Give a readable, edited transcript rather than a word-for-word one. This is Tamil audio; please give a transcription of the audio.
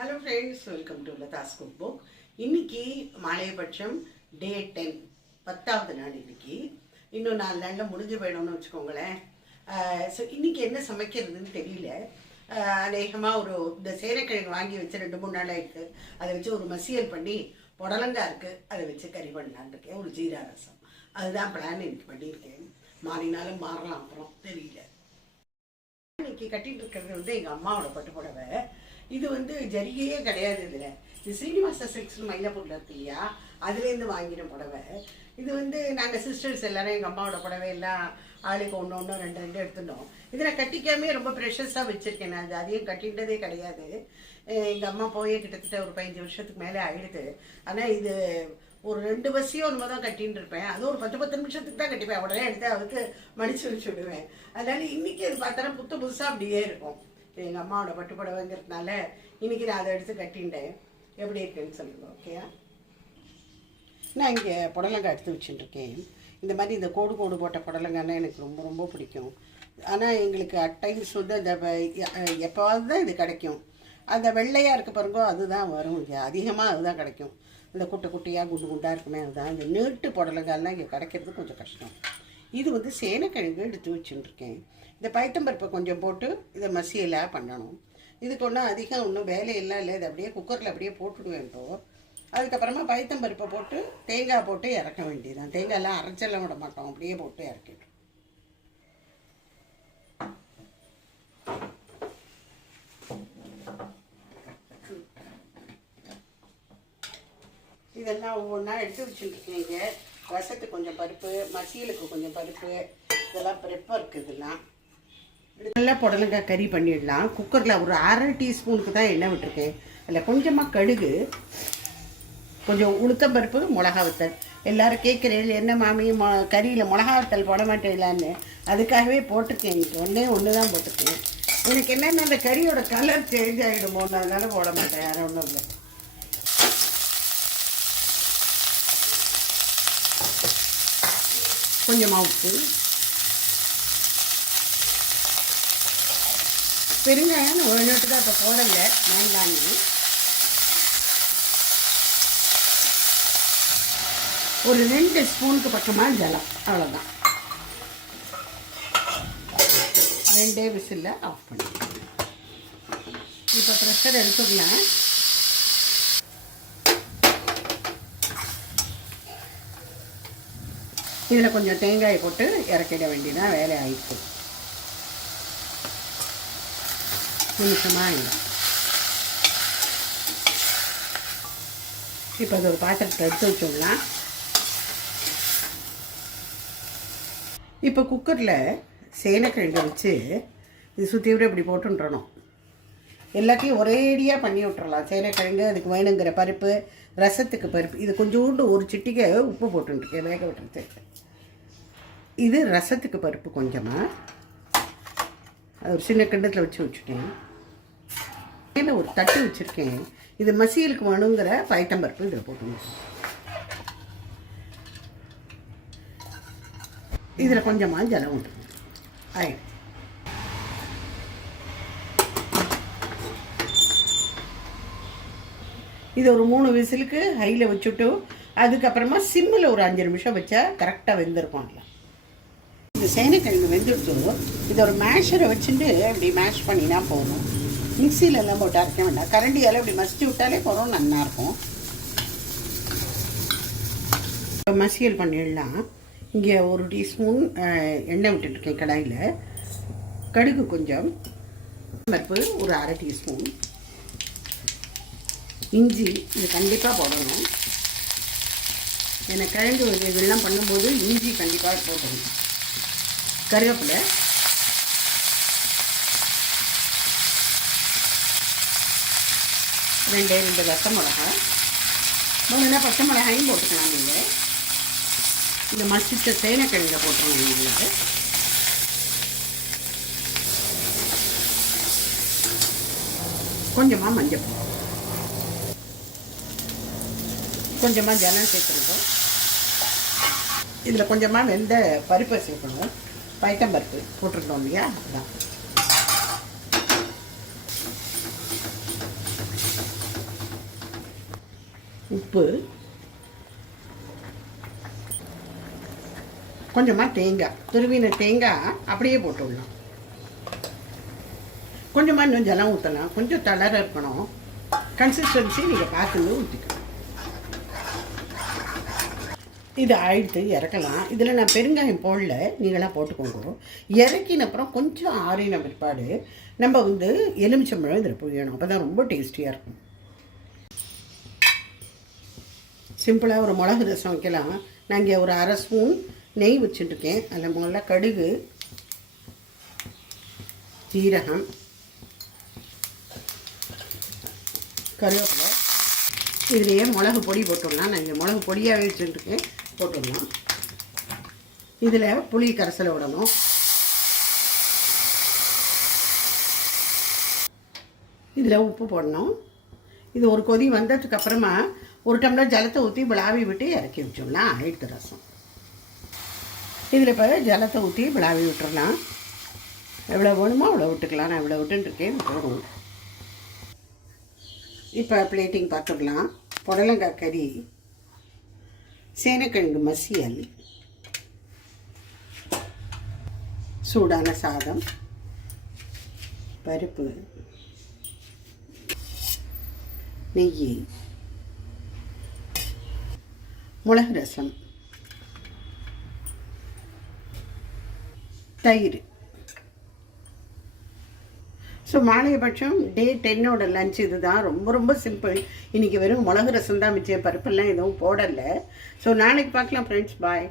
Hello friends, welcome to Latha's cook book. இன்னைக்கு மாலையபட்சம் டே 10, 10வது நாள். இன்னைக்கு இன்னும் 4 நாளில் முடிஞ்சு போயிடும்னு வச்சுக்கோங்களேன். ஸோ இன்னைக்கு என்ன சமைக்கிறதுன்னு தெரியல. அநேகமாக இந்த சேனைக்கிழங்கு வாங்கி வச்சு 2-3 நாள் ஆயிடுச்சு. அதை வச்சு ஒரு மசியல் பண்ணி புடலங்காய் இருக்குது, அதை வச்சு கறி பண்ணலான்னு இருக்கேன். ஒரு ஜீரா ரசம், அதுதான் பிளான் இன்னைக்கு பண்ணியிருக்கேன். மாறினாலும் மாறலாம், அப்புறம் தெரியல. இன்னைக்கு கட்டிட்டு இருக்கிறது எங்கள் அம்மாவோட பட்டு புடவை. இது ஜரிகையே கிடையாது. இதில் இது ஸ்ரீனிவாச சில்க்ஸ்னு மயிலாப்பூரில் இருக்கு இல்லையா, அதுலேருந்து வாங்கின புடவை. இது நாங்கள் சிஸ்டர்ஸ் எல்லாரும் எங்கள் அம்மாவோட புடவை எல்லாம் ஆளுக்கு ஒன்று 2 எடுத்துட்டோம். இதில் கட்டிக்காமே ரொம்ப ப்ரெஷஸாக வச்சுருக்கேன். நான் அதையும் கட்டின்றதே கிடையாது. எங்கள் அம்மா போய் கிட்டத்தட்ட ஒரு 15 வருஷத்துக்கு மேலே ஆயிடுது. ஆனால் இது ஒரு 2 பஸ்ஸையும் ஒன்று தான் கட்டின்னு இருப்பேன். அது ஒரு 10 நிமிஷத்துக்கு தான் கட்டிப்பேன். உடனே எடுத்து அவருக்கு மடிச்சு வச்சு விடுவேன். அதனால இன்னைக்கு அது பார்த்தோன்னா புதுசாக அப்படியே இருக்கும். எங்கள் அம்மாவோட பட்டு புடவைங்கிறதுனால இன்னைக்கு நான் அதை எடுத்து கட்டிண்டேன். எப்படி இருக்குன்னு சொல்லுங்க. ஓகேயா? நான் இங்கே புடலங்காய் எடுத்து வச்சுட்டுருக்கேன். இந்த மாதிரி இந்த கோடு போட்ட புடலங்காய்னா எனக்கு ரொம்ப ரொம்ப பிடிக்கும். ஆனால் எங்களுக்கு அட் டைம்ஸ் அந்த எப்போவாது தான் இது கிடைக்கும். அந்த வெள்ளையாக இருக்க பாருங்கோ, அதுதான் வரும். இங்கே அதிகமாக அதுதான் கிடைக்கும். இந்த குட்டியாக குண்டாக இருக்குமே, அதுதான். இந்த நீட்டு புடலங்காய்லாம் இங்கே கிடைக்கிறது கொஞ்சம் கஷ்டம். இது சேனைக்கிழங்கு எடுத்து வச்சுட்டுருக்கேன். இந்த பைத்தம்பருப்பை கொஞ்சம் போட்டு இதை மசியலாக பண்ணணும். இதுக்கு அதிகம் ஒன்றும் வேலையெல்லாம் இல்லை. இதை அப்படியே குக்கரில் அப்படியே போட்டுடுவேன். இப்போது அதுக்கப்புறமா பைத்தம்பருப்பை போட்டு தேங்காய் போட்டு இறக்க வேண்டியதான். தேங்காயெல்லாம் அரைச்செல்லாம் விட மாட்டோம், அப்படியே போட்டு இறக்கிடும். இதெல்லாம் ஒவ்வொன்றா எடுத்து வச்சுட்டுருக்கீங்க. ரசத்துக்கு கொஞ்சம் பருப்பு, மசியலுக்கு கொஞ்சம் பருப்பு, இதெல்லாம் ப்ரெப்பாக இருக்குது. இதெல்லாம் நல்லா புடலங்காய் கறி பண்ணிடலாம். குக்கரில் ஒரு 1/2 டீஸ்பூனுக்கு தான் எண்ணெய் விட்டுருக்கேன். அதில் கொஞ்சமாக கடுகு, கொஞ்சம் உளுத்தம்பருப்பு, மிளகா வத்தல். எல்லோரும் கேட்குறேன், என்ன மாமி கறியில் மிளகா வத்தல் போட மாட்டேங்கலான்னு. அதுக்காகவே போட்டிருக்கேன். இன்னைக்கு ஒன்று தான் போட்டிருக்கேன். எனக்கு என்னென்ன அந்த கறியோட கலர் சேஞ்ச் ஆகிடுமோன்னு அதனால போட மாட்டேன். வேறு ஒன்றும் இல்லை. கொஞ்சமாக உப்பு, பெருங்காயம் ஒரு நோட்டு தான் இப்போ போடலை, வேண்டான்னு. ஒரு 2 ஸ்பூனுக்கு பக்கமாக ஜலம், அவ்வளோதான். 2 விசிலில் ஆஃப் பண்ணிக்கலாம். இப்போ ப்ரெஷர் எடுத்துக்கலாம். இதில் கொஞ்சம் தேங்காயை போட்டு இறக்கிட வேண்டியதான். வேலை ஆயிடுச்சு. நிமிஷமாக இல்லை. இப்போ அது ஒரு பாத்திரத்தை எடுத்து வச்சோம்னா, இப்போ குக்கரில் சேனைக்கிழங்கை வச்சு இது சுற்றி விட இப்படி போட்டுன்றணும். எல்லாத்தையும் ஒரேடியாக பண்ணி விட்டுறலாம். சேனைக்கிழங்கு, அதுக்கு வேணுங்கிற பருப்பு, ரசத்துக்கு பருப்பு, இது கொஞ்சோண்டு ஒரு சிட்டிகை உப்பு போட்டுருக்கேன், வேக விட்டுருச்சு. இது ரசத்துக்கு பருப்பு கொஞ்சமாக, அது ஒரு சின்ன கிண்ணத்தில் வச்சுட்டேன். இதில் ஒரு தட்டு வச்சுருக்கேன். இது மசியலுக்கு வேணுங்கிற பைத்தம்பருப்பு இதில் போட்டுங்க. இதில் கொஞ்சமாக ஜலம் உண்டு. ஆயிடும். இது ஒரு 3 விசிலுக்கு ஹையில் வச்சுட்டு அதுக்கப்புறமா சிம்மில் ஒரு 5 நிமிஷம் வச்சா கரெக்டாக வெந்திருக்கும். அதில் இந்த சேனைக்கிழங்கு வெந்துடுத்து. இதை ஒரு மேஷரை வச்சுட்டு இப்படி மேஷ் பண்ணினா போகணும். மிக்சியிலெல்லாம் போட்டு அரைக்க வேண்டாம். கரண்டியால் இப்படி மசிச்சு விட்டாலே போகிறோம், நல்லாயிருக்கும். இப்போ மசியல் பண்ணிடலாம். இங்கே ஒரு டீஸ்பூன் எண்ணெய் விட்டுருக்கேன் கடாயில். கடுகு கொஞ்சம், பருப்பு ஒரு 1/2 டீஸ்பூன், இஞ்சி இது கண்டிப்பாக போடணும். ஏன்னா கிழங்கு இதெல்லாம் பண்ணும்போது இஞ்சி கண்டிப்பாக போடணும். கருவேப்பிலை, ரெண்டு பச்சை மிளகாய். முதல்ல பச்சை மிளகாயும் போட்டுக்கலாம். நீங்கள் இந்த மசிச்ச சேனைக்கிழங்க போட்டுருங்க. உங்களுக்கு கொஞ்சமாக மஞ்சள், கொஞ்சமாக ஜலம் சேர்த்துருக்கோம். இதில் கொஞ்சமாக வெந்த பருப்பை சேர்க்கணும். பைத்தம்பருப்பு போட்டிருக்கோம் இல்லையா, அதுதான். உப்பு, கொஞ்சமாக தேங்காய், துருவின தேங்காய் அப்படியே போட்டுடலாம். கொஞ்சமாக இன்னும் ஜலம் ஊற்றலாம். கொஞ்சம் தளர இருக்கணும். கன்சிஸ்டன்சி நீங்கள் பார்த்து ஊற்றிக்கலாம். இது ஆயிடுத்து இறக்கலாம். இதில் நான் பெருங்காயம் போடல, நீங்களாம் போட்டுக்கோங்க. இறக்கின அப்புறம் கொஞ்சம் ஆறின பிற்பாடு நம்ம எலுமிச்சம்பழம் இதில் புழியணும். அப்போ தான் ரொம்ப டேஸ்டியாக இருக்கும். சிம்பிளாக ஒரு மிளகு ரசம் வைக்கலாம். நான் இங்கே ஒரு 1/2 ஸ்பூன் நெய் வச்சுட்டுருக்கேன். அதில் முதல்ல கடுகு, ஜீரகம், கருவேப்பிலை, இதுலேயே மிளகு பொடி போட்டுடலாம். நான் இங்கே மிளகு பொடியாகவே வச்சுட்டுருக்கேன், போட்டுடலாம். இதில் புளி கரைசலை விடணும். இதில் உப்பு போடணும். இது ஒரு கொதி வந்ததுக்கு அப்புறமா 1 டம்ளர் ஜலத்தை ஊற்றி விளாவி விட்டு இறக்கி வச்சோம்னா ஆயிடுத்து ரசம். இதில் இப்போ ஜலத்தை ஊற்றி விளாவி விட்டுறலாம். எவ்வளோ வேணுமோ அவ்வளோ விட்டுக்கலாம். நான் இவ்வளோ விட்டுருக்கேன், போடும். இப்போ பிளேட்டிங் பார்த்துடலாம். புடலங்காய் கறி, சேனக்கிழங்கு மசியல், சூடான சாதம், பருப்பு, நெய், மிளகு ரசம், தயிர். ஸோ மாலையபட்சம் டே 10ஓட லஞ்ச் இது தான். ரொம்ப ரொம்ப சிம்பிள். இன்றைக்கி வெறும் மிளகு ரசம் தான் மிச்சம், பருப்பெல்லாம் எதுவும் போடலை. ஸோ நாளைக்கு பார்க்கலாம் ஃப்ரெண்ட்ஸ். பாய்.